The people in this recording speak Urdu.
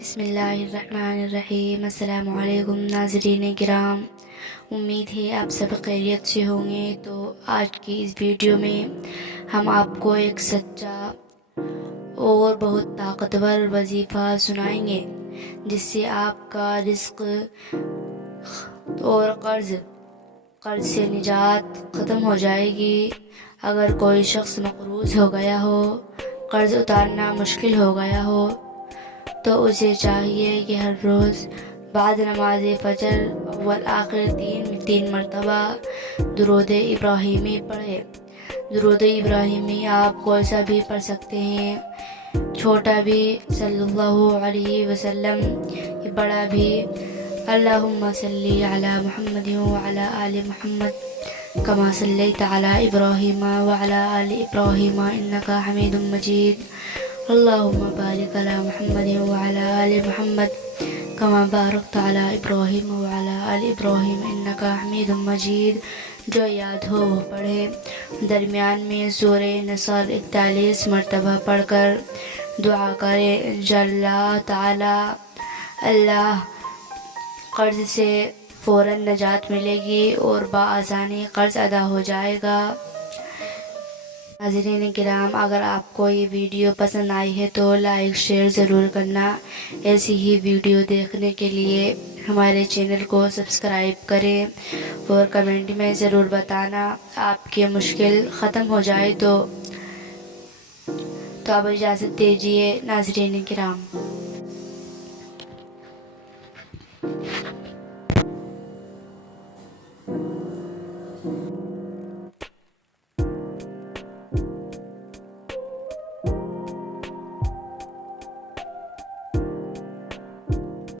بسم اللہ الرحمن الرحیم۔ السلام علیکم ناظرین کرام، امید ہے آپ سب خیریت سے ہوں گے۔ تو آج کی اس ویڈیو میں ہم آپ کو ایک سچا اور بہت طاقتور وظیفہ سنائیں گے جس سے آپ کا رزق اور قرض سے نجات ختم ہو جائے گی۔ اگر کوئی شخص مقروض ہو گیا ہو، قرض اتارنا مشکل ہو گیا ہو، تو اسے چاہیے کہ ہر روز بعد نماز فجر اول آخر تین مرتبہ درود ابراہیمی پڑھے۔ درود ابراہیمی آپ کوئی سا بھی پڑھ سکتے ہیں، چھوٹا بھی صلی اللہ علیہ وسلم، بڑا بھی اللہم صلی علی محمد وعلی آل محمد کما صلیت علی ابراہیم وعلی آل ابراہیم انکا حمید مجید، اللہم بارک علی محمد وعلی آل محمد کما بارکت علی ابراہیم وعلی آل ابراہیم انکا حمید مجید۔ جو یاد ہو وہ پڑھے۔ درمیان میں سورہ نصر 41 مرتبہ پڑھ کر دعا کرے، انشاءاللہ تعالی اللہ قرض سے فوراً نجات ملے گی اور بآسانی قرض ادا ہو جائے گا۔ ناظرین کرام، اگر آپ کو یہ ویڈیو پسند آئی ہے تو لائک شیئر ضرور کرنا۔ ایسی ہی ویڈیو دیکھنے کے لیے ہمارے چینل کو سبسکرائب کریں اور کمنٹ میں ضرور بتانا آپ کی مشکل ختم ہو جائے تو اب اجازت دیجیے ناظرین کرام۔